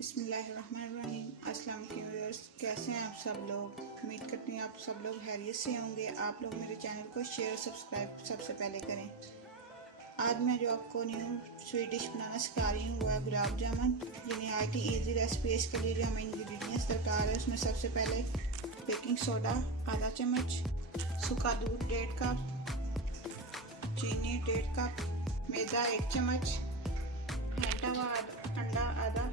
बिस्मिल्लाहिर्रहमानिर्रहीम। अस्सलाम वालेकुम व्यूअर्स, कैसे हैं आप सब लोग। उम्मीद करती हूँ आप सब लोग खैरियत से होंगे। आप लोग मेरे चैनल को शेयर सब्सक्राइब सबसे पहले करें। आज मैं जो आपको न्यू स्वीट डिश बनाना सिखा रही हूँ वो है गुलाब जामुन। ये नहायत ही ईजी रेसिपी है। इसके लिए जो हमें इंग्रेडिएंट्स दरकार है उसमें सबसे पहले बेकिंग सोडा आधा चम्मच, सूखा दूध 1.5 कप, चीनी 1.5 कप, मैदा 1 चम्मच, फेंटा हुआ अंडा आधा,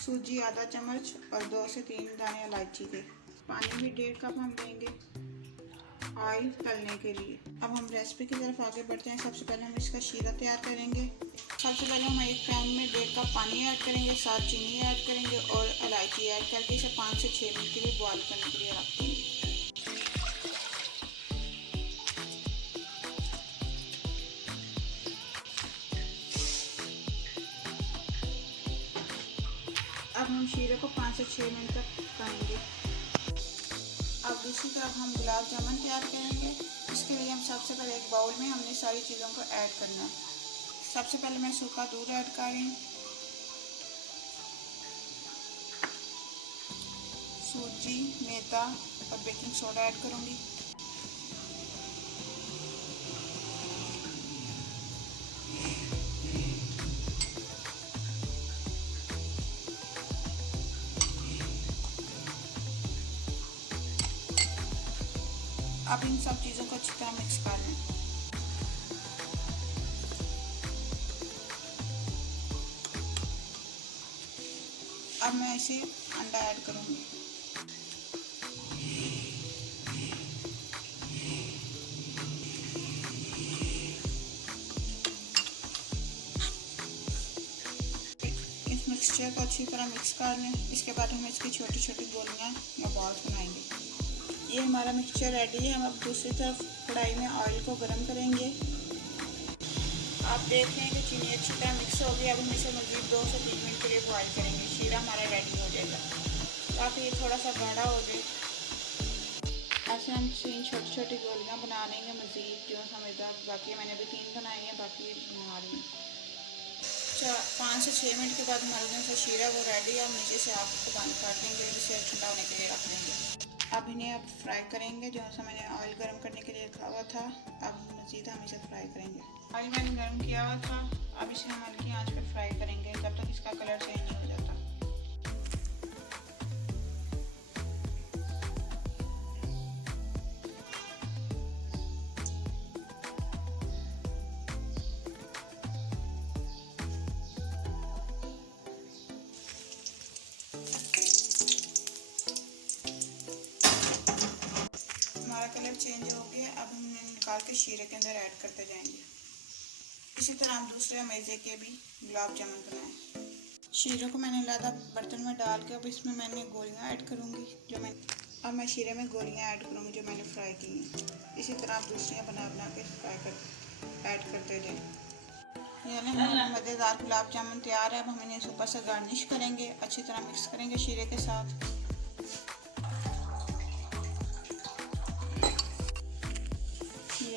सूजी आधा चम्मच और 2 से 3 दाने इलायची के। पानी भी 1.5 कप हम लेंगे ऑयल तलने के लिए। अब हम रेसिपी की तरफ आगे बढ़ते हैं। सबसे पहले हम इसका शीरा तैयार करेंगे। सबसे पहले हम एक पैन में 1.5 कप पानी ऐड करेंगे, साथ चीनी ऐड करेंगे और इलायची ऐड करके इसे 5 से 6 मिनट के लिए बॉईल करने के लिए रख देंगे। अब हम शीरे को 5 से 6 मिनट तक पकाएंगे। अब दूसरी तरफ हम गुलाब जामुन तैयार करेंगे। इसके लिए हम सबसे पहले एक बाउल में हमने सारी चीज़ों को ऐड करना है। सबसे पहले मैं सूखा दूध ऐड कर रही हूँ, सूजी, मैदा और बेकिंग सोडा ऐड करूँगी। अब इन सब चीज़ों को अच्छी तरह मिक्स कर लें। अब मैं इसे अंडा ऐड करूँगी। इस मिक्सचर को अच्छी तरह मिक्स कर लें। इसके बाद हम इसकी छोटी छोटी गोलियाँ या बॉल्स बनाएंगे। ये हमारा मिक्सचर रेडी है। हम अब दूसरी तरफ कढ़ाई में ऑयल को गर्म करेंगे। आप देख रहे हैं कि चीनी अच्छी तरह मिक्स हो गई। अब हम इसे मज़ीद 2 से 3 मिनट के लिए बॉईल करेंगे। शीरा हमारा रेडी हो जाएगा। ताकि ये थोड़ा सा गाढ़ा हो जाए, ऐसे हम 3 छोटी छोटी गोलियाँ बना लेंगे मज़ीद जो समझदार। बाकी मैंने अभी 3 बनाई हैं, बाकी बना रही हूँ। 5 से 6 मिनट के बाद हमारा जो सा शीरा वो रेडी है। हम नीचे से आग को बंद कर देंगे, इसे ठंडा होने के लिए रख देंगे। अब इन्हें अब फ्राई करेंगे जो सा मैंने ऑयल गर्म करने के लिए रखा हुआ था। अब मज़ीद हम इसे फ्राई करेंगे। ऑयल मैंने गर्म किया हुआ था। अब इसे हम हल्की आंच पे फ्राई करेंगे जब तक इसका कलर चेंज नहीं हो जाता। हमारा कलर चेंज हो गया। अब हम निकाल के शीरे के अंदर ऐड करते जाएंगे। इसी तरह हम दूसरे मज़े के भी गुलाब जामुन बनाएं। शीरे को मैंने लादा बर्तन में डाल के अब इसमें मैंने गोलियां ऐड करूंगी जो मैं शीरे में गोलियां ऐड करूंगी जो मैंने फ्राई की हैं। इसी तरह आप दूसरियाँ बना के ऐड करते जाएं। यानी हमारा मज़ेदार गुलाब जामुन तैयार है। अब हम इन्हें ऊपर से गार्निश करेंगे। अच्छी तरह मिक्स करेंगे शीरे के साथ।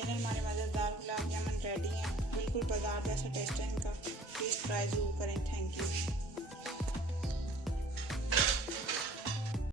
हमारे मज़ेदार गुलाब जामुन रेडी हैं। बिल्कुल बाजार जैसा टेस्ट है इनका। प्लीज़ ट्राई ज़रूर करें। Thank you.